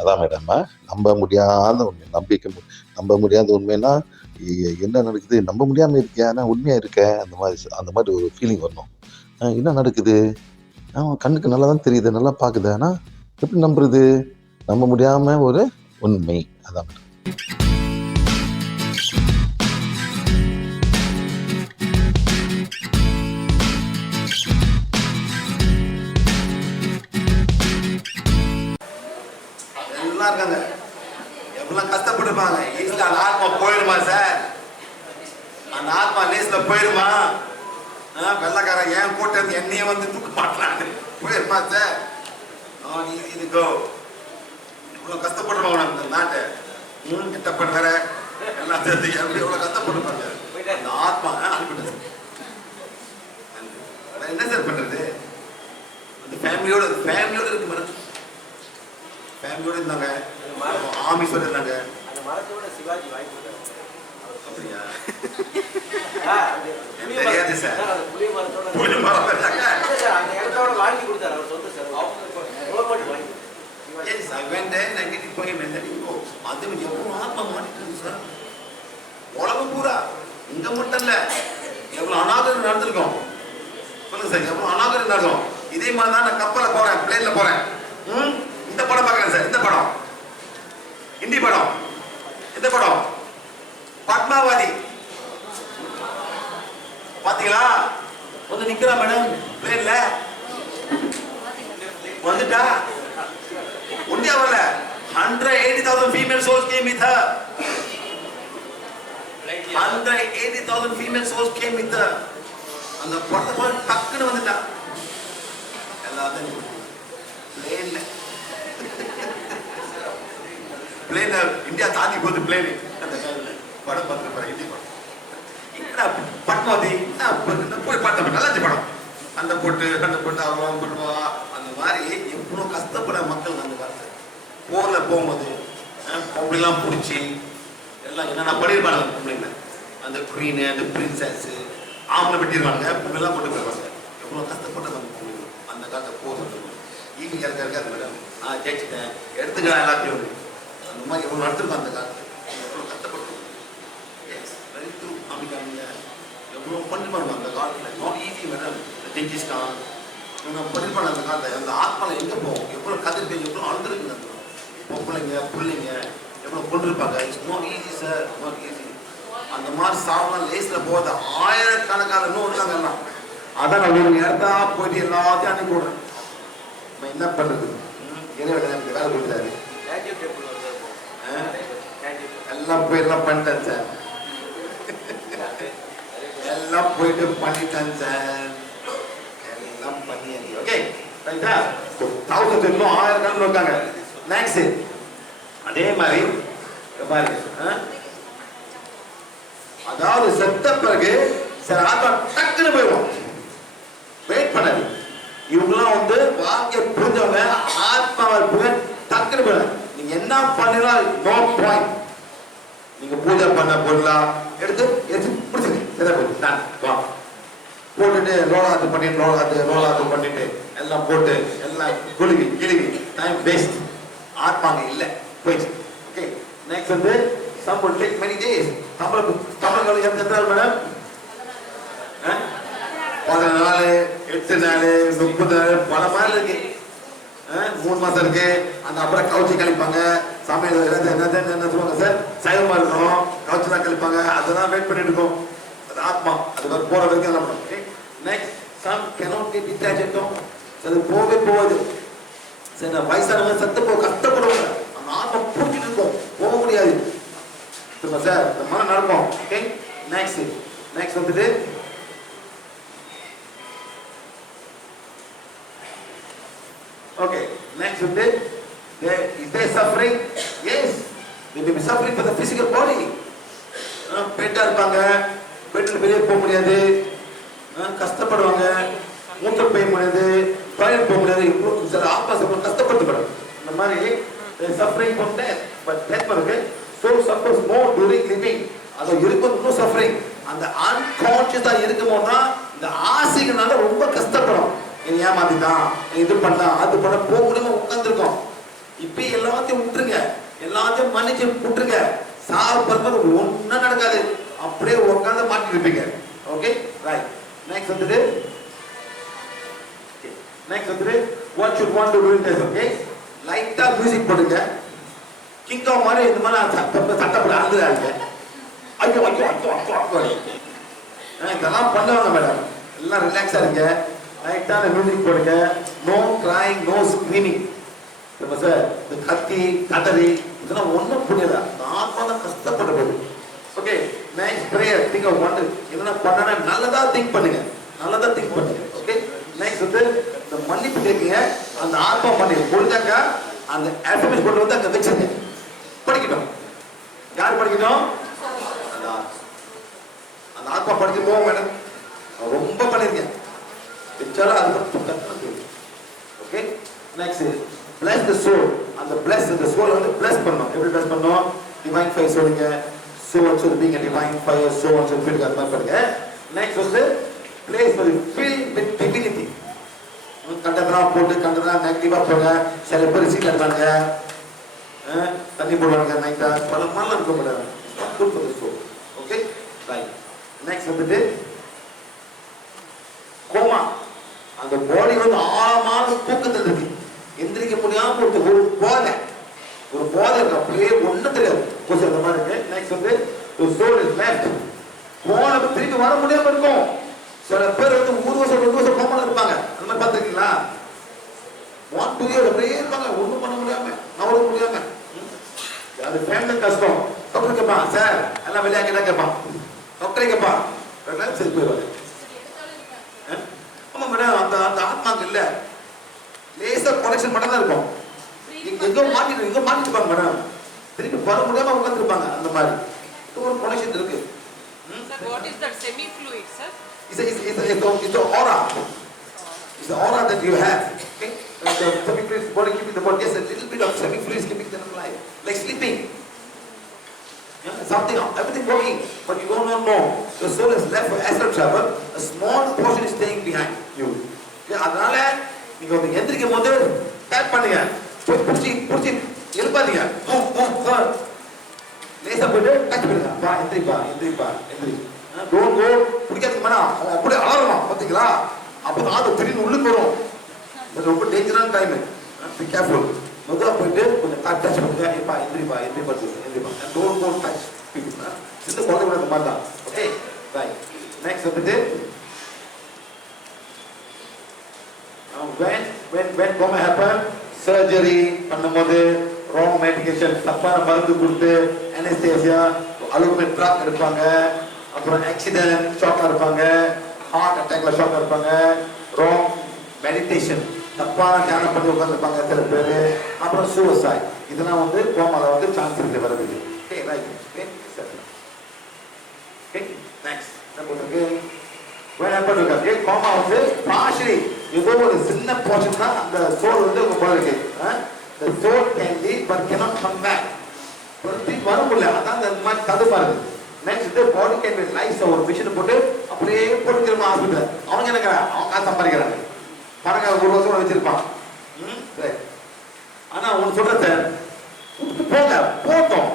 அதான் மேடம், நம்ப முடியாத உண்மை, நம்ப முடியாத உண்மைன்னா என்ன நடக்குது, நம்ப முடியாம இருக்கியா, ஆனா உண்மையா இருக்க, அந்த மாதிரி ஒரு ஃபீலிங் வரணும். என்ன நடக்குது, கண்ணுக்கு நல்லா தான் தெரியுது, நல்லா பாக்குது, ஆனா எப்படி நம்புறது, நம்ப முடியாம ஒரு உண்மை. அதான் மேடம். எல்லாம் இருக்காங்க, எவ்வளவு கஷ்டப்பட்டுருப்பாங்க. ஈஸியா அந்த ஆத்மா போயிடுமா சார்? அந்த ஆத்மா லேஸ்ல போயிடுமா? வெள்ளக்காரன் ஏன் கூட்டம் என்னையே வந்து தூக்க மாட்டான்னு போயிருமா சார்? இதுக்கோ இவ்வளவு கஷ்டப்படுறோம் இந்த நாட்டை, கஷ்டப்படுற எல்லாம் சேர்த்து எவ்வளவு கஷ்டப்படுறாங்க. அந்த ஆத்மா அனுப்பிட்டு என்ன சார் பண்றது? அந்த ஃபேமிலியோட இருக்கு மேடம், ஃபேமிலியோட இருந்தாங்க, ஆபீஸோட இருந்தாங்க. அந்த மரத்தோட சிவாஜி வாங்கி அப்படியா? தெரியாது சார். புளிய மரத்தோட புளிய மரம் அந்த இடத்தோட வாங்கி கொடுத்தாரு அவர் சொந்த சார். கவர்மெண்ட் வாங்கி. Yes, I went there and I did it for him and let him go. அது எவ்வளவு ஆத்மா மாட்டிட்டு சார். உலகம் பூரா இங்க மட்டும் இல்ல, எவ்வளவு அநாகரிகம் நடந்திருக்கும் சொல்லுங்க சார். எவ்வளவு அநாகரிகம் நடக்கும். இதே மாதிரி தான் நான் கப்பல்ல போறேன், பிளேன்ல போறேன். இந்த படம் பார்க்கறேன் சார். இந்த படம் ஹிந்தி படம். இந்த படம் பத்மாவதி பாத்தீங்களா? வந்து நிக்கிறா மேடம் பிளேன்ல, வந்துட்டா ஒண்டியா வரல. 180,000 female souls came with her. 180,000 female souls came with her. அந்த படத்தை போய் டக்குன்னு வந்துட்டா எல்லாத்தையும் பிளேன்ல. பிளேன் இந்தியா தாண்டி போகுது பிளேன். அந்த படம் பார்த்துருப்பாரு, ஹிந்தி படம். பட்மாவதி போய் பார்த்தேன், நல்லா படம். அந்த பொட்டு அவன் பண்ணுவா. அந்த மாதிரி எவ்வளோ கஷ்டப்பட மக்கள் அந்த காலத்தில் போர்ல போகும்போது பொம்பளைலாம் பிடிச்சி எல்லாம் என்னென்ன பண்ணியிருப்பாங்க. பொம்பளைங்க அந்த குவீனு, அந்த பிரின்சஸ், ஆம்பளை வெட்டிடுவாங்க, பொம்பளைலாம் கொண்டு போயிருவாங்க. எவ்வளோ கஷ்டப்பட்டது அந்த பொம்பளைங்க அந்த காலத்தை போகிறது. ஈவினிங் இருக்காது மேடம், நான் ஜெயிச்சிட்டேன் எடுத்துக்கலாம் எல்லாத்தையும். அந்த மாதிரி எவ்வளோ நடத்திருக்கோம் அந்த காலத்தில், எவ்வளோ கஷ்டப்பட்டோம். Yes very true. அமைக்காங்க எவ்வளோ பண்ணிருப்பாங்க அந்த காலத்தில். Not easy madam. டெங்கிஸ்தான் பண்ணிருப்பாங்க அந்த காலத்தில். அந்த ஆத்மாவில் எங்கே போவோம், எவ்வளோ கதிர்க்கு, எவ்வளோ அழுதுருக்குங்க. பொம்பளைங்க பிள்ளைங்க எவ்வளோ கொண்டிருப்பாங்க. It's not easy sir, not easy. அந்த மாதிரி சாப்பிடலாம் லேஸில் போகாது. ஆயிரக்கணக்கான இன்னும் இருக்காங்க எல்லாம். அதான் நான் ஒரு இடத்தா போயிட்டு எல்லாத்தையும் அனுப்பி விடுறேன். நம்ம என்ன பண்ணுறது? இறைவன் எனக்கு வேலை கொடுக்குறாரு. எல்லாம் போய் எல்லாம் பண்ணிட்டேன் சார், எல்லாம் போயிட்டு பண்ணிட்டேன் சார், எல்லாம் பண்ணியாச்சு. ஓகே ரைட்டா? 1000 இன்னும் 1000 கணக்கில் இருக்காங்க. நெக்ஸ்ட் அதே மாதிரி பாருங்க, அதாவது செத்த பிறகு சில ஆத்மா டக்குன்னு போயிடும். வெயிட் பண்ணாது. இவங்கெல்லாம் வந்து வாழ்க்கையை புரிஞ்சவங்க ஆத்மாவை போய் டக்குன்னு போயிடும். நீங்க என்ன பண்ணலாம் நோ பாயிண்ட். நீங்க பூஜை பண்ண பொருளா எடுத்து முடிச்சுங்க, சரியா போகுது. நான் வா போட்டுட்டு ரோலாத்து பண்ணிட்டு எல்லாம் போட்டு எல்லாம் குழுவி கிழுவி டைம் வேஸ்ட். ஆத்மாங்க இல்லை, போயிடுச்சு. ஓகே நெக்ஸ்ட் வந்து some will take many days. தமிழ்கள் எத்தனை நாள் மேடம்? 14 நாள், 8 நாள், 30 நாள், பல மாதிரி இருக்கு. 3 மாசம் இருக்கு. அந்த அப்புறம் கவுச்சி கழிப்பாங்க. சமையல் என்ன சொல்லுவாங்க சார், சைவமா இருக்கணும், கவுச்சி தான் கழிப்பாங்க. அதெல்லாம் வெயிட் பண்ணிட்டு இருக்கோம். அது ஆத்மா அது போற வரைக்கும் எல்லாம் பண்ணும். Okay next some cannot get detached. அது போகவே போகாது. சரி வயசானவங்க சத்து போக கஷ்டப்படுவாங்க. அந்த ஆத்மா பூட்டிட்டு இருக்கும், போக முடியாது சார். இந்த மாதிரி நடக்கும். ஓகே நெக்ஸ்ட் வந்துட்டு ஓகே நெக்ஸ்ட் வந்து is there suffering? Yes, they may be suffering for the physical body. பெட்டா இருப்பாங்க, பெட்டில் வெளியே போக முடியாது, கஷ்டப்படுவாங்க, மூத்த போக முடியாது, டாய்லெட் போக முடியாது. சில ஆத்மா கஷ்டப்பட்டு மேடம். இந்த மாதிரி suffering from death, but death பிறகு soul suffers more during living. அது இருக்கும் இன்னும் சஃபரிங். அந்த அன்கான்ஷியஸா இருக்கும்போது தான் இந்த ஆசைகளால ரொம்ப கஷ்டப்படும். என்னை ஏமாத்திட்டான், இது பண்ணான், அது பண்ண போக முடியாம உட்காந்துருக்கோம். இப்ப எல்லாத்தையும் விட்டுருங்க, எல்லாத்தையும் மன்னிச்சு விட்டுருங்க. சாவு பருவது ஒன்றும் நடக்காது. அப்படியே உட்காந்து மாட்டி இருப்பீங்க. Okay right. நெக்ஸ்ட் வந்துட்டு what you want to do in this. Okay லைட்டா மியூசிக் போடுங்க. கிங் ஆஃப் மாதிரி இந்த மாதிரி சட்டப்பட ஆடுறாங்க. ஐயோ ஐயோ ஐயோ ஐயோ இதெல்லாம் பண்ணுவாங்க மேடம். எல்லாம் ரிலாக்ஸா இருங்க. லைட்டான மியூசிக் போடுங்க. No crying, no screaming. Sir இந்த கத்தி கதறி இதெல்லாம் ஒன்றும் புரியல. நார்மலாக தான் கஷ்டப்பட போகுது. Okay next prayer. Think of what என்ன பண்ணனா நல்லதா திங்க் பண்ணுங்க. நல்லதா திங்க் பண்ணுங்க. ஓகே நெக்ஸ்ட் வந்து இந்த மன்னிப்பு கேட்குங்க. அந்த ஆத்மா பண்ணி முடிஞ்சாங்க அந்த அல்பபெட் போட்டு வந்து அங்கே வச்சிருங்க. படிக்கட்டும். யார் படிக்கட்டும்? அந்த ஆத்மா படிக்க போவோம் மேடம். ரொம்ப பண்ணிருக்கேன். வச்சாலும் அது okay next bless the soul. அந்த bless the soul வந்து bless பண்ணணும். எப்படி bless பண்ணணும்? divine fire சொல்லுங்க. so and so being a divine fire, so and so feel அது மாதிரி பண்ணுங்க. next வந்து place for fill with divinity. கண்டதெல்லாம் போட்டு கண்டதெல்லாம் நெகட்டிவா போங்க. சில பேர் சீட்ல இருக்காங்க, தண்ணி போடுவாங்க நைட்டா, பல மாதிரிலாம் இருக்க முடியாது. good for the soul. Okay right. Next வந்துட்டு கோமா. அந்த பாடி வந்து ஆழமான தூக்கத்தில் இருக்கு, எந்திரிக்க முடியாம ஒரு போதை இருக்கு, அப்படியே ஒண்ணும் தெரியாது. கொஞ்சம் அந்த மாதிரி இருக்கு. நெக்ஸ்ட் வந்து soul is left. போன திருப்பி வர முடியாம இருக்கும். சில பேர் வந்து 1 வருஷம் 2 வருஷம் கோமால இருப்பாங்க. அந்த மாதிரி பார்த்துருக்கீங்களா? 1-2 years அப்படியே இருப்பாங்க, ஒண்ணும் பண்ண முடியாம, நவர முடியாம. அது ஃபேமிலி கஷ்டம். டாக்டர் கேட்பான், சார் எல்லாம் வெளியே கேட்டா கேட்பான், டாக்டரே கேட்பான், சரி போயிடுவாங்க. ஆமா மேடம், அந்த அந்த ஆத்மாக்கு இல்ல லேசா கனெக்ஷன் மட்டும் தான் இருக்கும். எங்க மாட்டிருப்பாங்க மேடம், திருப்பி வர முடியாம உட்காந்துருப்பாங்க. அந்த மாதிரி ஒரு கனெக்ஷன் இருக்கு. Sir, what is that semi-fluid, sir? It's the aura. It's the aura that you have. Okay? The semi-fluid body keeping the body. Yes, a little bit of semi-fluid is keeping them alive, like sleeping. Something, everything working, but you don't know. The soul is left for astral travel. A small portion is staying behind you. Okay? அதனால நீங்க வந்து எந்திரிக்கும் போது tape பண்ணுங்க, புடிச்சி எழுப்பாதீங்க. லேசா போயிட்டு touch பண்ணுங்க. பா எந்திரிப்பா. Don't go. பிடிக்காதுக்கு மேடம் அவன் அப்படியே அலறணும் பார்த்தீங்களா? அப்போ அது திடீர்னு உள்ளுக்கு வரும். இது ரொம்ப டேஞ்சரான டைம். Be careful. மெதுவா போயிட்டு கொஞ்சம் டச் பண்ணுங்க. எந்திரிப்பா. Don't go touch. சின்ன குழந்தை அந்த மாதிரி தான். Okay right. நெக்ஸ்ட் வந்துட்டு when coma happen, surgery பண்ணும்போது wrong medication, தப்பான மருந்து கொடுத்து anesthesia, அலுமினியம் ட்ராக் எடுப்பாங்க, அப்புறம் ஆக்சிடென்ட் ஷாக் இருப்பாங்க, ஹார்ட் அட்டாக்ல ஷாக் இருப்பாங்க, wrong meditation, தப்பான தியானம் பண்ணி உட்காந்துருப்பாங்க சில பேர், அப்புறம் சூசைட். இதெல்லாம் வந்து கோமால வந்து சான்ஸ் இருக்கு வரதுக்கு. Okay right. ஓகே நெக்ஸ்ட் நமக்கு when happen to get coma வந்து partially ஏதோ ஒரு சின்ன போர்ஷன் தான் அந்த சோல் வந்து உங்க போல இருக்கு. the soul can leave but cannot come back. திருப்பி வர முடியல. அதான் அந்த மாதிரி தடுப்பா இருக்கு. Next body can be life. ஒரு மிஷின் போட்டு அப்படியே போட்டு திரும்ப ஹாஸ்பிட்டல். அவங்க என்ன அவன் காசு சம்பாதிக்கிறாங்க. பணங்க 1 வருஷம் வச்சிருப்பான். ஆனா ஒன்று சொல்றத போங்க போட்டோம்.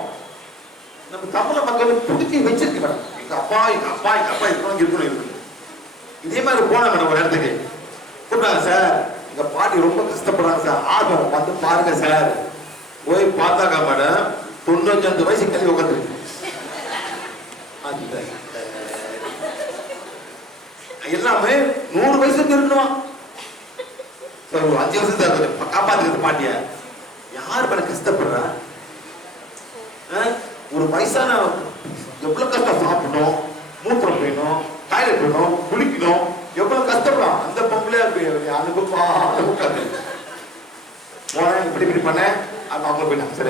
நம்ம தமிழ மக்கள் துடிச்சி வச்சிருக்கு மேடம். எங்க அப்பா இருக்கணும். இதே மாதிரி போனா மேடம் ஒரு இடத்துக்கு கூப்பிட்டாங்க, சார் எங்க பாட்டி ரொம்ப கஷ்டப்படுறாங்க சார், ஆர்வம் வந்து பாருங்க சார். போய் பார்த்தாக்கா மேடம் 95 வயசு கல்வி உட்காந்துருக்கு. எல்லாமே 100 வயசுக்கு இருக்கணும். சார் ஒரு 5 வருஷம் தான் காப்பாத்துக்கிறது பாட்டிய. யார் மேல கஷ்டப்படுறா? ஒரு வயசான எவ்வளவு கஷ்டம், சாப்பிடணும், மூத்திரம் போயிடணும், டாய்லெட் போயிடணும், குளிக்கணும், எவ்வளவு கஷ்டப்படும். அந்த பொம்பளை உட்காந்து போனேன் இப்படி பண்ணேன். அப்ப அவங்க போயிட்டாங்க. சரி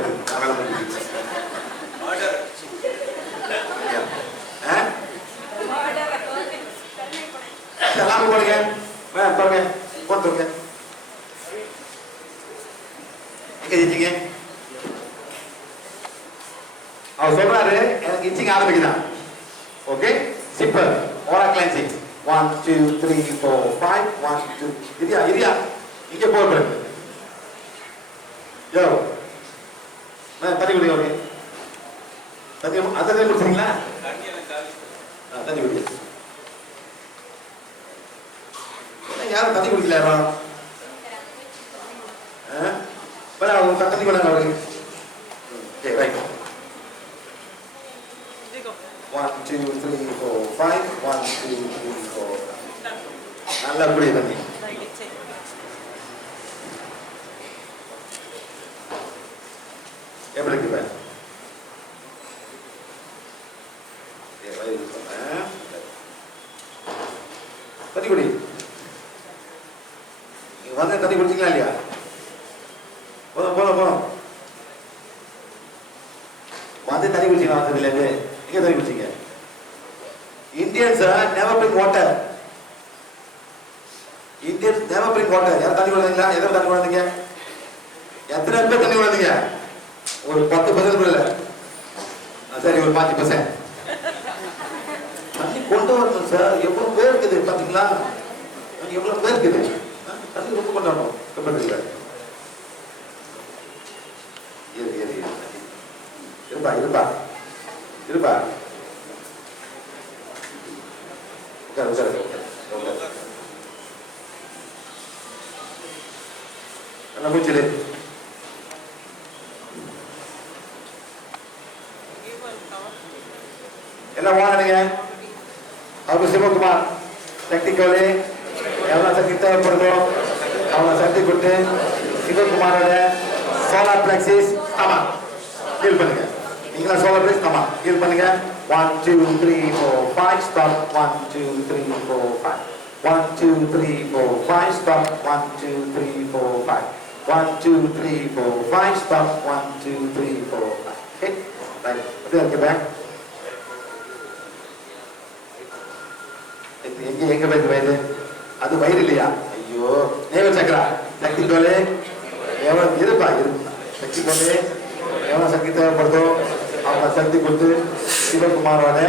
எல்லாமே போடுங்க. போங்க எங்க ஜெயிச்சிங்க? அவர் சொல்றாரு எனக்கு இச்சிங் ஆரம்பிக்குதான். ஓகே சிம்பிள் ஓரா கிளென்சிங் 1 2 3 4 5 1 2 இரியா இங்க போடு யோ நான் தண்ணி குடிங்க ஓகே தண்ணி அதே குடிச்சீங்களா தண்ணி குடி யாரும் தண்ணி குடிக்கல யாரும் தண்ணி கொண்டாங்க அவருக்கு ஓகே ரைட் 1 2 3 4 5 1 2 3 4 நல்லா குடி தண்ணி எப்படி இருக்கு பாரு தண்ணி குடி நீங்க வந்து தண்ணி குடிச்சீங்களா இல்லையா போதும் வந்து தண்ணி குடிச்சீங்களா வந்ததுல இருந்து எங்க தண்ணி குடிச்சீங்க Indians never bring water Indians never bring water யார் தண்ணி குடிச்சீங்களா எதுல தண்ணி குடிச்சீங்க எத்தனை பேர் தண்ணி குடிச்சீங்க ஒரு 10% கூட இல்ல சரி ஒரு 5% தண்ணி கொண்டு வரணும் சார் எவ்வளவு பேர் இருக்குது பாத்தீங்களா எவ்வளவு பேர் இருக்குது தண்ணி ரொம்ப கொண்டு வரணும் கம்பெனில இருப்பா நல்லா மூச்சிடு எல்லாம் வாங்கினீங்க அவர் சிவகுமார் டெக்னிக்கலி எவ்வளோ சக்தி தேவைப்படுதோ அவனை சக்தி கொடுத்து சிவகுமாரோட சோலார் பிளெக்சிஸ் ஆமா ஹீல் பண்ணுங்க நீங்களா சோலார் பிளெக்ஸ் ஆமா ஹீல் பண்ணுங்க 1 2 3 4 5 stop 1 2 3 4 5 1 2 3 4 5 stop 1 2 3 4 5 1 2 3 4 5 stop 1 2 3 4 5 okay right அப்படியே இருக்கு பேக் எங்க வயது அது வயிறு இல்லையா ஐயோ நேவ சக்கரா சக்தி தோலே எவ்வளவு இருப்பா சக்தி தோலே எவ்வளவு சக்தி தேவைப்படுதோ அவங்க சக்தி கொடுத்து சிவகுமாரோட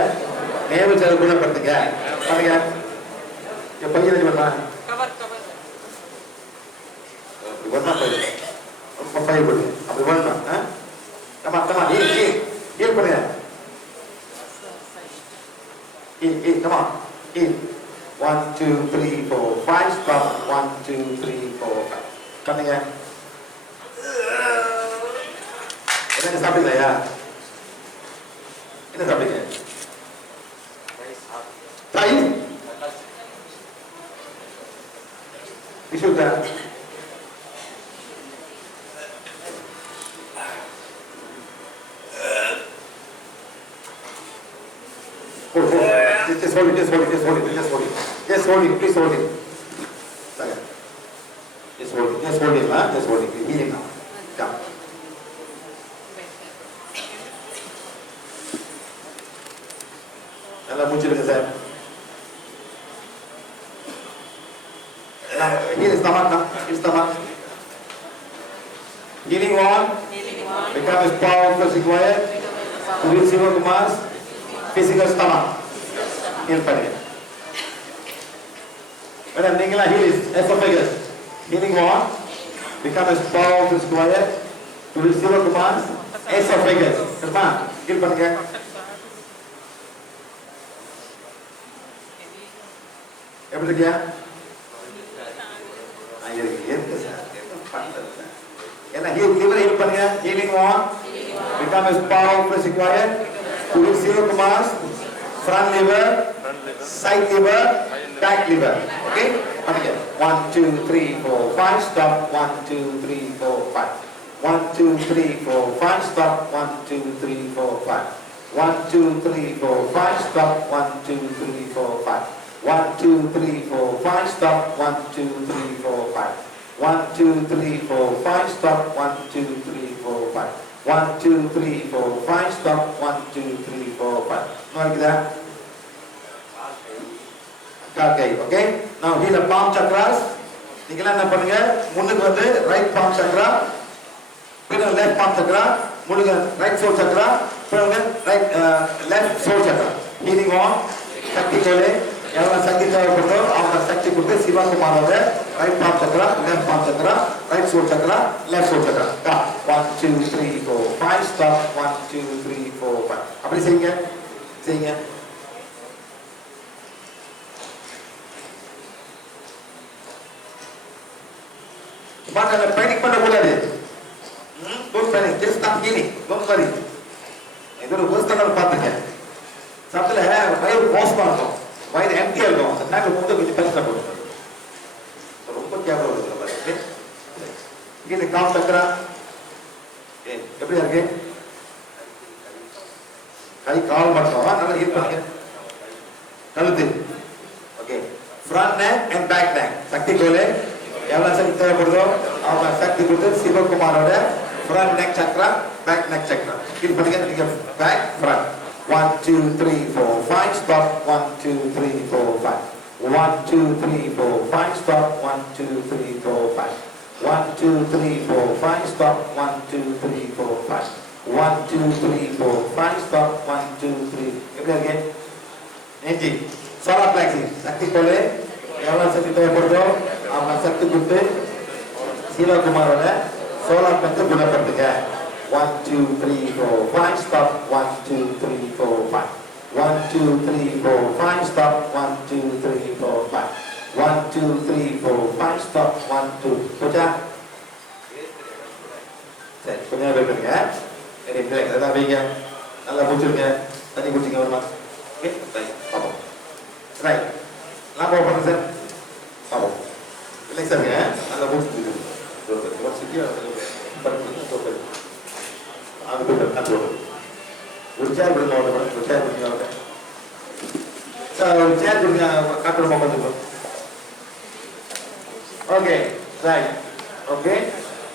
நேவ சக்கர குணப்படுத்துங்க பண்ணுங்க என் பையன் என்ன பண்ணா அப்படி வரணும் பையன் போடு அப்படி வரணும் கமா ஹீல் பண்ணுங்க கமா ஹீல் 1 2 3 4 5 stop 1 2 3 4 5 பண்ணுங்க என்ன சாப்பிட்டீங்களா என்ன சாப்பிட்டீங்க தயிர் விசுத்தா Just hold it. Please hold it. Just hold it. Just hold it. Just hold it. Just hold it. Healing now. Come. நல்லா மூச்சிருங்க sir. Here is stomach now. Here's stomach. Healing on. Become as powerful as required. To reach Sivakumar's physical stomach. Heal பண்ணுங்க madam நீங்களா heal is esophagus healing on become as powerful as required to reach Sivakumar's esophagus சரிமா heal பண்ணுங்க எப்படி இருக்கியா இருக்கு sir என்ன heal பண்ணுங்க healing on become as powerful as required to reach Sivakumar's front liver, side liver, back liver. Okay? Again. 1 2 3 4 5 stop 1 2 3 4 5 1 2 3 4 5 stop 1 2 3 4 5 1 2 3 4 5 stop 1 2 3 4 5 1 2 3 4 5 stop 1 2 3 4 5 1 2 3 4 5 stop 1 2 3 4 5 1 2 3 4 5 stop 1 2 3 4 5 இருக்குதா காக்கை okay now heal the palm chakras நீங்க என்ன பண்ணுங்க முன்னுக்கு வந்து right palm chakra பிறகு left palm chakra முன்னுக்கு right soul chakra பிறகு right left soul chakra healing on சக்தி கோலே எவ்வளவு சக்தி தேவைப்படுதோ அவங்க சக்தி கொடுத்து சிவகுமாரோட ரைட் பாம் சக்கரா, லெஃப்ட் பாம் சக்கரா, ரைட் சோல் சக்கரா, லெஃப்ட் சோல் சக்கரா. 1 2 3 4 5 ஸ்டாப். 1 2 3 4 5. அப்படி செய்யுங்க, செய்யுங்க. பாருங்க, பேனிக் பண்ணக்கூடாது. Don't panic, just start healing. Don't worry. இது ஒரு வேர்ஸ்டான பார்த்துங்க. சத்துல வயிறு மோசமா இருக்கும், வயிறு எம்டியா இருக்கும். அந்த டைம்ல வந்து கொஞ்சம் பெருசா போடும். ரொம்ப கேவலம் இருக்கு பாருங்க. இது காம் சக்கரா. எப்படி இருக்கு? கை கால் மட்டும் நல்லா ஹீல் பண்ணுங்க. கழுத்து. Okay. Front neck and back neck. சக்தி கோலே எவ்வளவு சக்தி தேவைப்படுதோ அவங்க சக்தி கொடுத்து சிவகுமாரோட front neck chakra, back neck chakra. Heal பண்ணுங்க. நீங்க back front. 1 2 3 4 5 stop. 1 2 3 4 5. 1 2 3 4 5 stop. 1 2 3 4 5. 1 2 3 4 5 stop. 1 2 3 4 5. 1 2 3 4 5 stop. 1 2 3. எப்படி இருக்கு? நெஞ்சி சோலார் பிளாக்ஸி சக்தி கோலே எவ்வளவு சக்தி தேவைப்படுதோ அவங்க சக்தி கொடுத்து சிவகுமாரோட சோலார் பிளாக்ஸை குணப்படுத்துங்க. 1 2 3 4 5 stop. 1 2 3 4 5. 1 2 3 4 5 stop. 1 2 3 4 5. 1 2 3 4 5 stop. 1 2. போச்சா? சரி, கொஞ்சம் வெயிட் பண்ணுங்க. எதாவது வைங்க, நல்லா முடிச்சிருங்க. தண்ணி குடிச்சிங்க வருமா? ஓகே, ரைட், பாப்போம். ரைட், நான் பண்ணுறேன் சார். பாப்போம். இல்லை சாருங்க, நல்லா முடிச்சுட்டு ஒரு சேர் கொடுங்க, ஒரு சேர் கொடுங்க சார், ஒரு சேர் கொடுங்க, காட்டுறமா பார்த்துக்கோ. Okay, right, okay.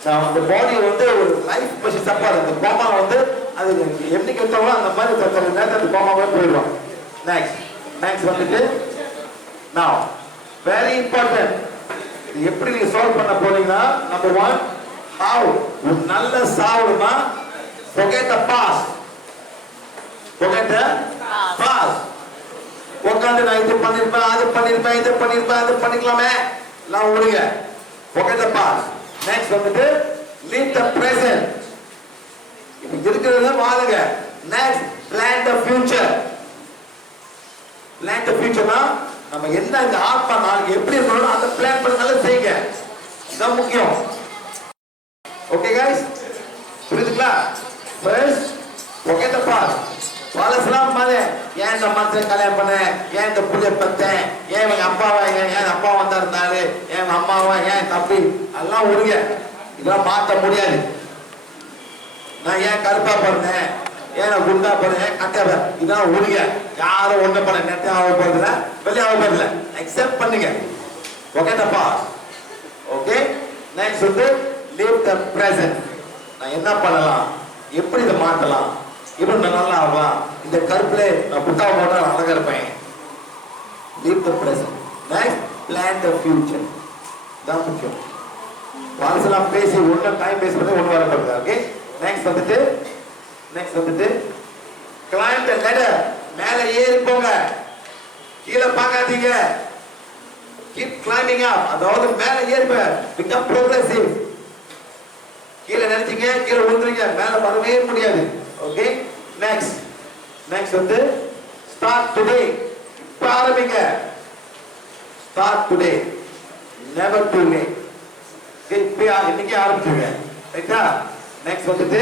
அந்த பாடி வந்து ஒரு லைஃப் பசி தப்பாது. அந்த கோமா வந்து அது என்னைக்கு எடுத்தவோ அந்த மாதிரி நேரத்தில் அந்த கோமாவே போயிடுவோம். நெக்ஸ்ட் வந்துட்டு now very important. இது எப்படி நீங்க சால்வ் பண்ண போறீங்கன்னா, நம்பர் 1 how ஒரு நல்ல சாவுனா forget the past. forget the past. உட்காந்து நான் இது பண்ணிருப்பேன், அது பண்ணிருப்பேன், இது பண்ணிருப்பேன், அது பண்ணிக்கலாமே எல்லாம் விடுங்க. forget the past. next வந்துட்டு live the present. இப்ப இருக்கிறத வாழுங்க. next plan the future. plan the future னா நம்ம என்ன இந்த ஆத்மா நாளைக்கு எப்படி இருக்கணும் அந்த பிளான் பண்ணி நல்லா செய்யுங்க. இதுதான் முக்கியம். ஓகே गाइस, புரியுதுங்களா? First forget the past. பழசெல்லாம் மாதிரி ஏன் இந்த மனுஷன் கல்யாணம் பண்ணேன், ஏன் இந்த புள்ளைய பெற்றேன், ஏன் எங்க அப்பாவா, ஏன் அப்பா வந்தா இருந்தாரு, ஏன் அம்மாவா, ஏன் தம்பி, அதெல்லாம் விடுங்க. இதெல்லாம் மாற்ற முடியாது. நான் ஏன் கருப்பா பிறந்தேன், ஏன் நான் குண்டா பிறந்தேன், கட்டை, இதெல்லாம் விடுங்க. யாரும் ஒன்றும் பண்ண நெட்டே ஆக போறதில்ல, வெளியே ஆக போறதில்ல. அக்செப்ட் பண்ணுங்க. forget the past. Okay, next வந்து live the present. நான் என்ன பண்ணலாம், எப்படி இதை மாற்றலாம், இப்படி நான் நல்லா ஆகலாம், இந்த கருப்புல நான் புத்தா போட்டா அழகா இருப்பேன். live the present. next plan the future. தான் முக்கியம். வாசலாம் பேசி ஒண்ணு டைம் பேசி பண்ணி ஒண்ணு வரப்படுது. ஓகே, நெக்ஸ்ட் வந்துட்டு climb the ladder. மேலே ஏறி போங்க, கீழே பார்க்காதீங்க. keep climbing up. அதாவது மேலே ஏறி போங்க, become progressive. கீழே நினைச்சீங்க கீழே விழுந்துறீங்க, மேலே வரவே முடியாது. ஓகே, நெக்ஸ்ட் வந்து start today. இப்ப ஆரம்பிங்க. start today, never too late. இப்ப இன்னைக்கு ஆரம்பிச்சுங்க. ரைட்டா? நெக்ஸ்ட் வந்துட்டு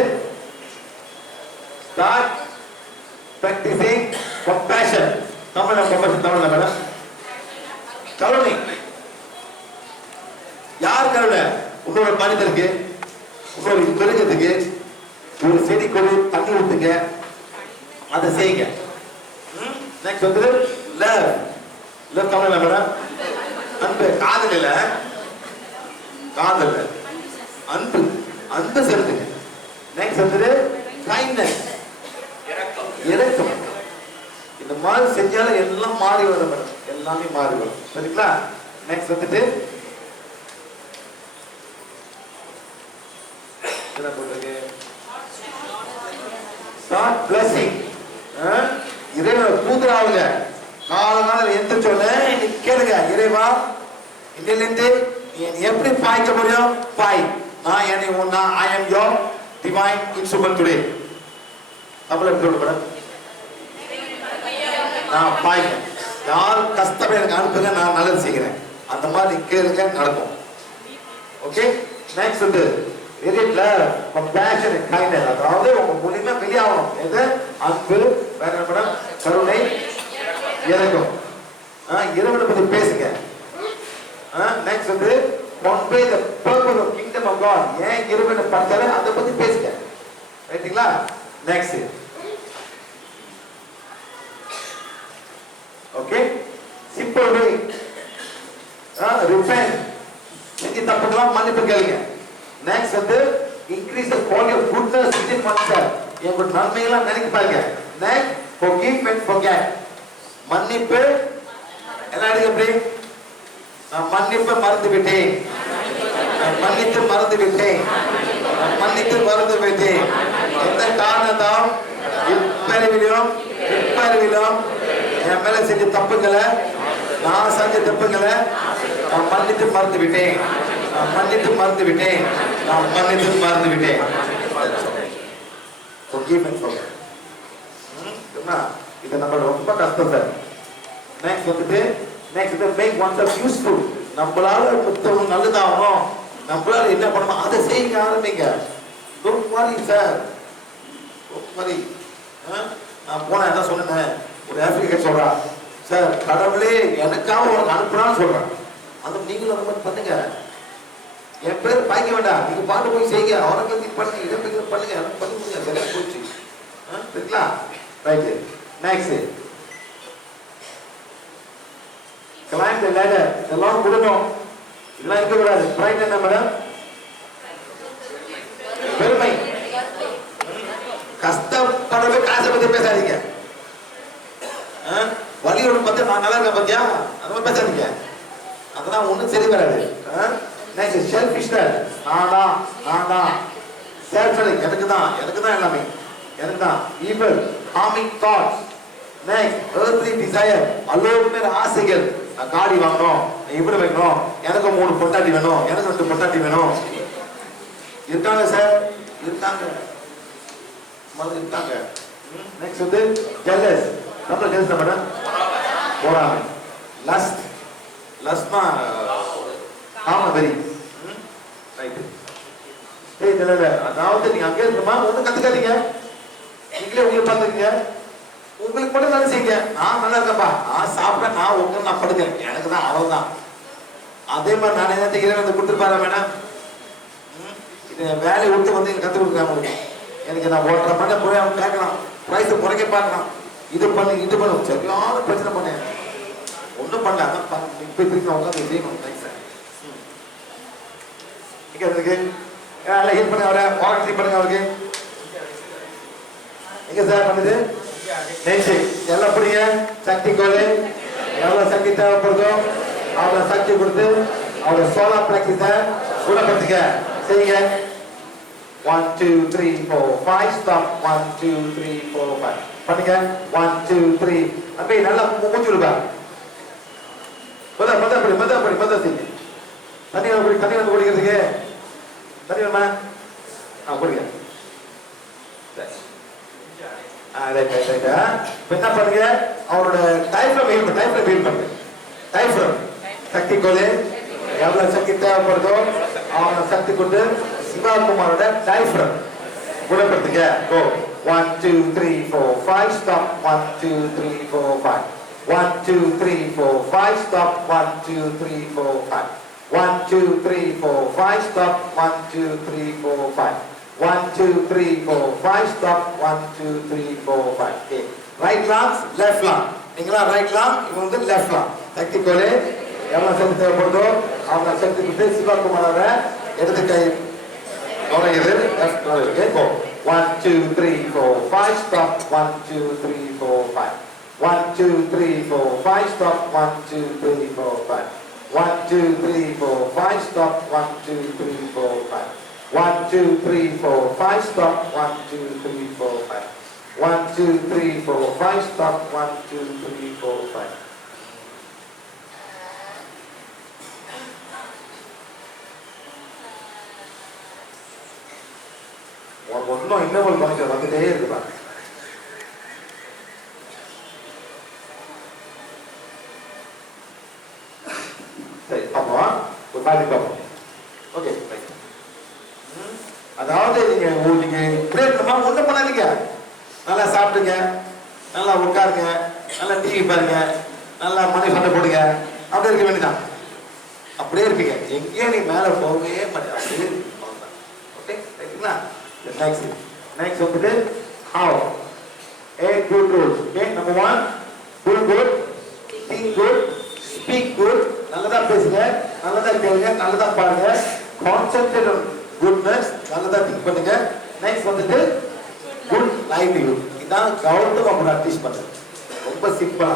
start practicing compassion. தமிழ்ல மேடம் கருணை. யார் கருணை? உங்களோட மனிதருக்கு, உங்களோட மிருகத்துக்கு, ஒரு செடி கொடு, தண்ணி ஊத்துங்க, அதை செய்யுங்க. நெக்ஸ்ட் வந்து லவ் தமிழ்ல மேடம் அன்பு. காதல் இல்ல, அன்பு செலுத்துங்க. நெக்ஸ்ட் வந்து கைண்ட்னஸ், இரக்கம். இந்த மாதிரி செஞ்சாலும் எல்லாம் மாறி வரும் மேடம், எல்லாமே மாறி வரும். சரிங்களா? நெக்ஸ்ட் வந்துட்டு என்ன போட்டிருக்கு, ஸ்டார்ட் பிளஸிங். இறைவனை தூதராவுங்க, காலகாலம் எந்திரிச்சோன்னு இன்னைக்கு கேளுங்க, இறைவா இன்னிலிருந்து நீ எப்படி பாய்க்க முடியும்? பாய். நான் என்னை ஒன்னா I am your divine instrument today. Tamil எப்படி சொல்லுங்க மேடம்? நான் பாய்க்க, யார் கஷ்டம் எனக்கு அனுப்புங்க, நான் நல்லது செய்கிறேன். அந்த மாதிரி கேளுங்க, நடக்கும். ஓகே. நெக்ஸ்ட் வந்து கம்பேஷன் கைண்ட்னஸ், அதாவது உங்க மூலியமா வெளியாகணும். எது? அன்பு, வேற என்ன மேடம்? கருணை, இரக்கம். இறைவனை பத்தி பேசுங்க. நெக்ஸ்ட் வந்து convey the purpose of kingdom of God. ஏன் இறைவனை படைச்சாரு அதை பத்தி பேசுங்க. ரைட்டுங்களா? Next okay. சிம்பிள் வே. repent. செஞ்ச தப்புக்கெல்லாம் மன்னிப்பு கேளுங்க. நெக்ஸ்ட் வந்து increase the quality of goodness within oneself. எங்க நன்மையெல்லாம் நினைக்க பாருங்க. Next forgive and forget. மன்னிப்பு என்ன அடிக்க அப்படி? நான் மன்னிப்பை மறந்து விட்டேன், மன்னித்து மறந்து விட்டேன், மன்னித்து மறந்து விட்டேன். எந்த காரணத்தால் இப்பறிவிலும் என் மேல செஞ்ச தப்புகளை, நான் செஞ்ச தப்புகளை நான் மன்னித்து மறந்து விட்டேன், நான் மன்னித்து மறந்து விட்டேன், நான் மன்னித்து மறந்து விட்டேன். இது நம்ம ரொம்ப கஷ்டம் சார். நெக்ஸ்ட் வந்துட்டு மேக் oneself useful. நம்மளால மத்தவங்க நல்லதாகணும், நம்மளால என்ன பண்ணணும் அதை செய்ய ஆரம்பிங்க. Don't worry sir, don't worry. நான் போன என்ன சொன்னேன், ஒரு ஆப்பிரிக்கா சொல்றா, சார் கடவுளே எனக்காக உனக்கு அனுப்புறான்னு சொல்றேன். அந்த நீங்களும் அந்த மாதிரி பண்ணுங்க. என் பேர் பாய்க்க வேண்டாம், நீங்க பாட்டு போய் செய்யுங்க, அவருக்கு பண்ணுங்க, இதை பண்ணுங்க, எனக்கு பண்ணி கொடுங்க, சரியா போச்சு. சரிங்களா? Right. Next climb the ladder. எல்லாம் கொடுக்கணும், இதெல்லாம் இருக்கக்கூடாது. ரைட் என்ன மேடம்? பெருமை. கஷ்டப்படவே காசை பத்தி பேசாதீங்க. வலியோட பத்தி நான் நல்லா இருக்கேன் பத்தியா, அந்த மாதிரி பேசாதீங்க, அதெல்லாம் ஒண்ணும் சரி வராது. Next selfishness. நான் செல்ஃப், எனக்கு தான் எல்லாமே, எனக்கு தான். Evil, harming thoughts. Next earthly desire, அலோகமே ஆசைகள். நான் காடி வாங்கணும், இப்படி வைக்கணும், எனக்கு 3 பொட்டாட்டி வேணும், எனக்கு 2 பொட்டாட்டி வேணும். இருக்காங்க சார், இருக்காங்க, இருக்காங்க. நெக்ஸ்ட் வந்து ஜெலஸ். நம்ம ஜெலஸ் மேடம் போறாங்க. லஸ்ட்னா காமவெறி. ரைட். இல்ல அதாவது நீங்க அங்கே இருக்கமா ஒன்றும் கத்துக்காதீங்க, நீங்களே உங்களை பார்த்துக்கீங்க, உங்களுக்கு மட்டும் நல்லா செய்யுங்க. நான் நல்லா இருக்கேன்ப்பா, நான் சாப்பிட்டேன், நான் உங்களுக்கு நான் படுக்கிறேன், எனக்கு தான் அவ்வளவுதான். அதே மாதிரி நான் என்ன வந்து கொடுத்துருப்பாரு வேணாம், இது வேலையை விட்டு வந்து எனக்கு கற்றுக் கொடுக்குறேன் உங்களுக்கு. எனக்கு நான் ஓட்டுற பண்ண போய் அவங்க கேட்கலாம், ப்ரைஸை குறைக்க பார்க்கலாம், இது பண்ணு சரியான பிரச்சனை பண்ணேன், ஒன்றும் பண்ணல. அதான் இப்போ திருப்பி உட்காந்து செய்யணும். Thanks sir. இங்கே இருக்கு ஹெல்ப் பண்ணுங்க, அவரை வாரண்டி பண்ணுங்க அவருக்கு. எங்க சார் பண்ணுது? எல்லாம் புரியுங்க. சக்தி கோலு எவ்வளவு சக்தி தேவைப்படுதோ அவ்வளவு சக்தி கொடுத்து அவரோட சோலார் பிராக்டிஸ குணப்படுத்திக்க செய்யுங்க. 1 2 3 4 5 ஸ்டாப். 1 2 3 4 5 பண்ணுங்க. 1 2 3 அப்படியே நல்லா மூச்சு விடுங்க. மொத செய்யுங்க. தண்ணி வந்து குடிக்கிறதுக்கு தண்ணி வேணுமா? குடிங்க. என்ன பண்ணுங்க, அவரோட டைப்ரம் ஹீல் பண்ணுங்க. டைப்ரம் சக்தி கோலு எவ்வளவு சக்தி தேவைப்படுதோ அவனை சக்தி கொண்டு சிவகுமாரோட டைப்ரம் குணப்படுத்துங்க. கோ 1 2 3 4 5 stop. 1 2 3 4 5 1 2 3 4 5 stop. 1 2 3 4 5 1 2 3 4 5 stop. 1 2 3 4 5 1 2 3 4 5 stop. 1 2 3 4 5. Okay. Right lungs, left lung. நீங்களா ரைட் லாங், இவங்க வந்து லெஃப்ட் லாங். சக்தி கோலே எவ்வளவு சக்தி தேவைப்படுதோ அவங்க சக்தி கொடுத்து சிவகுமாரோட இடது கை நுழையுது. லெஃப்ட் நுழையுது. கோ 1 2 3 4 5 stop. 1 2 3 4 5 1 2 3 4 5 stop. 1 2 3 4 5 1 2 3 4 5 stop. 1 2 3 4 5 1 2 3 4 5 stop. 1 2 3 4 5 1 2 3 4 5 stop. 1 2 3 4 5 உனக்கு ஒன்றும் இன்னொரு கணக்கு வந்துட்டே இருக்குப்பா. சரி பார்ப்போம், ஒரு பாதி பார்ப்போம். ஓகே, அதாவது நீங்க பிரேக் ஒன்றும் பண்ணாதீங்க. நல்லா சாப்பிடுங்க, நல்லா உட்காருங்க, நல்லா டிவி பாருங்க, நல்லா மணி சண்டை போடுங்க, அப்படி இருக்க வேண்டியதான். அப்படியே இருப்பீங்க, எங்கேயும் நீ மேலே போகவே மாட்டேன். அப்படியே ஓகே ரைட்டுங்களா? நெக்ஸ்ட் வந்துட்டு have 8 good rules. Okay, number 1, do good, think good, speak good. நல்லதா பேசுங்க, நல்லதா கேளுங்க, நல்லதா பாருங்க. கான்சென்ட்ரேட் ஆன் குட்னஸ், நல்லதா திங்க் பண்ணுங்க. நெக்ஸ்ட் வந்துட்டு குட் லைவ்லிஹுட். இதான் கௌதம் அப்படி டீச் பண்றது. ரொம்ப சிம்பிளா.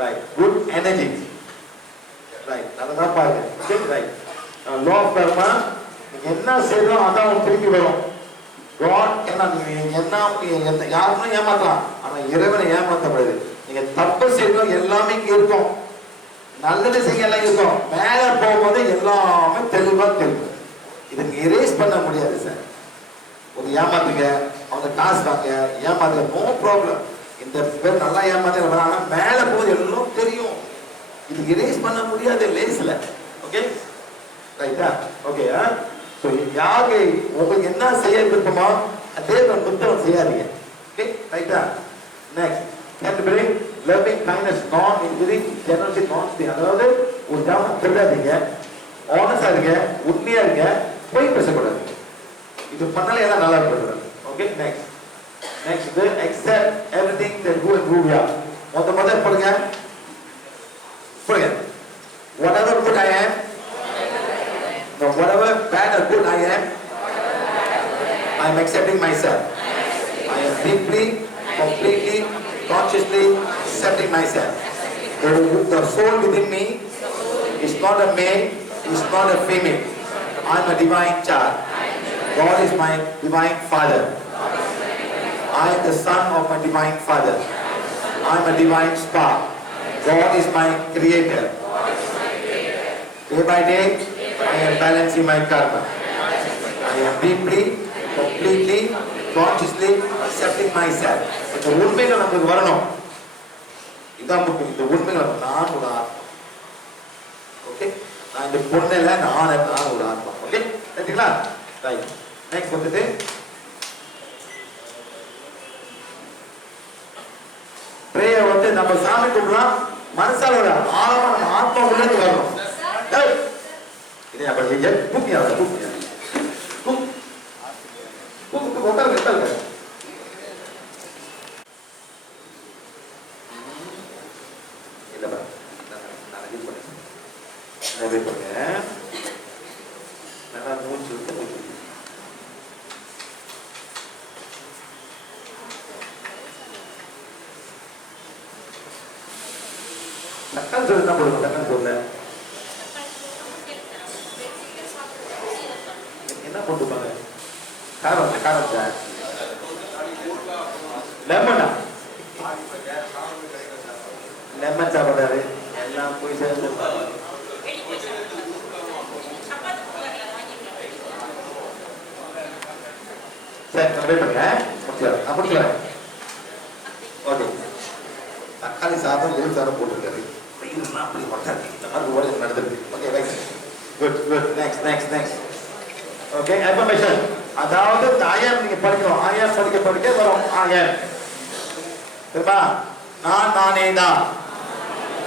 ரைட். Good energy. ரைட். நல்லதா பாருங்க. Okay right. லா ஆஃப் கர்மா, நீங்க என்ன செய்யறோம் அதான் உங்களுக்கு திரும்பி வரும். காட் என்ன என்ன யாருமே ஏமாத்தலாம், ஆனா இறைவனை ஏமாத்த முடியாது. நீங்க தப்பு செய்யணும் எல்லாமே இங்க இருக்கும், நல்லது செய்ய எல்லாம் இருக்கும். மேல போகும்போது எல்லாமே தெளிவா தெரியும். இதுக்கு எரேஸ் பண்ண முடியாது சார். ஒரு ஏமாத்துங்க, அவங்க காசு வாங்க, ஏமாத்துங்க, நோ ப்ராப்ளம். இந்த பேர் நல்லா ஏமாத்துங்க, ஆனா மேல போகுது எல்லாம் தெரியும். இதுக்கு எரேஸ் பண்ண முடியாது லேஸ்ல. ஓகே ரைட்டா? ஓகே. ஸோ யாரு உங்களுக்கு என்ன செய்ய விருப்பமோ அதே புத்தகம் செய்யாதீங்க. ஓகே ரைட்டா? நெக்ஸ்ட் கேட்டபடி லவ்விங் கைண்ட்னஸ், நான் இன்ஜுரி, ஜெனரசி, நான் ஸ்டீல். அதாவது ஒரு ஜாமம் திருடாதீங்க, ஆனஸ்டா இருங்க, உண்மையா இருங்க, போய் பேசக்கூடாது. இது பண்ணாலே எல்லாம் நல்லா இருக்கிறது. Okay next accept everything that go and who we are. முதல்ல போடுங்க whatever good I am, no whatever bad or good I am accepting myself. I am deeply, completely, consciously accepting myself. The soul within me is not a male, is not a female. I am a divine child. God is my divine father. I am the son of my divine father. I am a divine spark. God is my creator. Day by day, I am balancing my karma. I am deeply, completely, consciously accepting myself. இந்த உண்மைகள் நமக்கு வரணும். இதான் முக்கியம். இந்த உண்மைகள் நான் ஒரு ஆத்மா. ஓகே, நான் இந்த பொண்ணுல நான் ஒரு ஆத்மா. ஓகே சரிங்களா? ரைட். நெக்ஸ்ட் வந்துட்டு பிரேயர் வந்து நம்ம சாமி கும்பிடலாம், மனசால ஒரு ஆழமா நம்ம ஆத்மா உள்ளது வரணும். இதை அப்படி தூக்கியா உட்காருங்க. இல்ல நான் இது பண்ணேன், நல்லா மூச்சு விட்டு மூச்சு. தக்காளி சொல்லி தான் போடுவோம். தக்காளி சொல்ல என்ன போட்டுப்பாங்க? காரம் லெமனா, லெமன் சாப்பிடாரு எல்லாம் போய் சேர்ந்து. சரி நான் வெயிட் பண்ணுங்க, முடிச்சுக்கிறேன். ஓகே, தக்காளி சாதம் எதிர் சாதம் போட்டுருக்காரு. அப்படி உட்காந்து இந்த மாதிரி ஓடி நடந்துருக்கு. Okay right, good. Next okay, affirmation. அதாவது ஆயம் நீங்க படிக்கணும். ஆயம் படிக்க வரும். ஆயம் சரிப்பா? நானே தான்.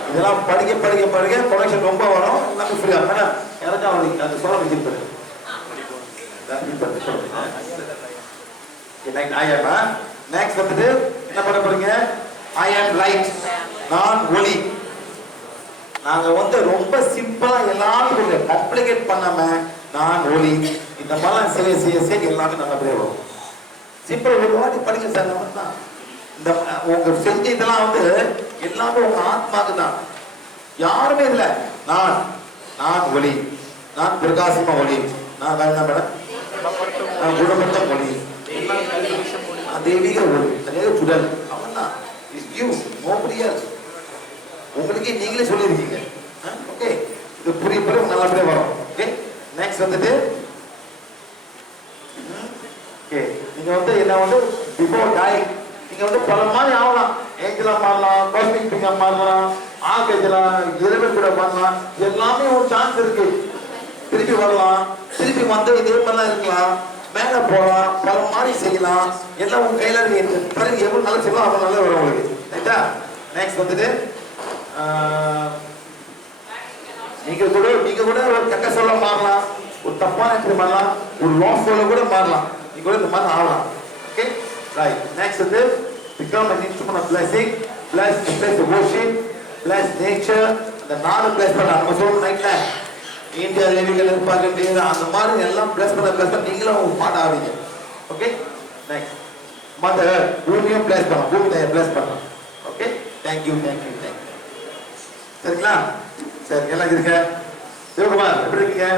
இதெல்லாம் படிக்க ப்ரொடக்ஷன் ரொம்ப வரும். எல்லாமே ஃப்ரீயா மேடம் எனக்கு அவனுக்கு அந்த சொல்ல விஜய் பண்ணு. ஆயமா நெக்ஸ்ட் வந்துட்டு என்ன பண்ண போறீங்க? ஐ ஆம் லைட், நான் ஒளி. நாங்க வந்து ரொம்ப சிம்பிளா எல்லாத்துக்கும் காம்ப்ளிகேட் பண்ணாம நான் ஒளி இந்த மாதிரிலாம் செய்ய எல்லாமே நல்லபடியா வரும். சிம்பிள் ஒரு வாட்டி படிக்க சார். தான் இந்த உங்க செஞ்ச இதெல்லாம் வந்து எல்லாமே உங்க ஆத்மாக்கு தான், யாருமே இல்லை. நான் ஒளி, நான் பிரகாசமா ஒளி, நான் வேணா மேடம் நான் குணமற்ற ஒளி, தெய்வீக ஒளி, அதே சுடல். அவன் தான் இஸ் யூ, நோபடி எல்ஸ். உங்களுக்கே நீங்களே சொல்லியிருக்கீங்க. ஓகே, இது புரிய நல்லபடியா வரும். ஓகே நெக்ஸ்ட் வந்துட்டு நான் வந்து பிஃபோர் டைங் நீங்க வந்து பல மாதிரி ஆகலாம். ஏஞ்சலா மாறலாம், காஸ்மிக் பிங்கா மாறலாம், ஆர்கேஞ்சலா இறைவன் கூட மாறலாம். எல்லாமே ஒரு சான்ஸ் இருக்கு. திருப்பி வரலாம், திருப்பி வந்து இதே மாதிரிலாம் இருக்கலாம், மேல போகலாம், பல மாதிரி செய்யலாம். எல்லாம் உங்க கையில இருக்கு. பிறகு எவ்வளவு நல்லா செய்யலாம் அவ்வளவு நல்லா வரும் உங்களுக்கு. ரைட்டா? நெக்ஸ்ட் வந்துட்டு நீங்க கூட ஒரு கெட்ட சொல்ல மாறலாம், ஒரு தப்பான இடத்துல மாறலாம், ஒரு லாஸ் சொல்ல கூட மாறலாம். நீங்க கூட இந்த மாதிரி ஆகலாம். Okay right. நெக்ஸ்ட் வந்து become an instrument of blessing, bless the place of worship, bless nature. அந்த நாலு பிளஸ் பண்ணலாம். நம்ம சொல்றோம் நைட்ல இந்தியா லிவிகள் இருப்பாங்க அந்த மாதிரி எல்லாம் பிளஸ் பண்ண நீங்களும் ஒரு பாட்டு ஆவீங்க. ஓகே நெக்ஸ்ட் மதர் பூமியும் பிளஸ் பண்ணலாம், பூமி பிளஸ் பண்ணலாம். Okay thank you. சரிங்களா? சரி எல்லாம் இருக்க சிவகுமார் எப்படி இருக்கீங்க?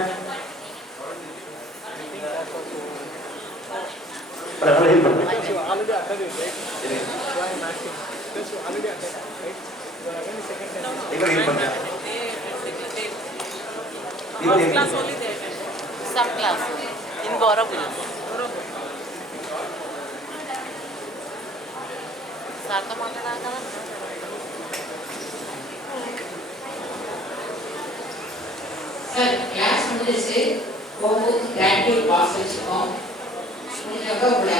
First class only they attend. Some class in Borobula. Sarta matlada Sir, class முடிஞ்சிருச்சு. போகும்போது கிராஜுவேட் பாஸ் வச்சுக்கோம். முடிஞ்சப்ப உங்களை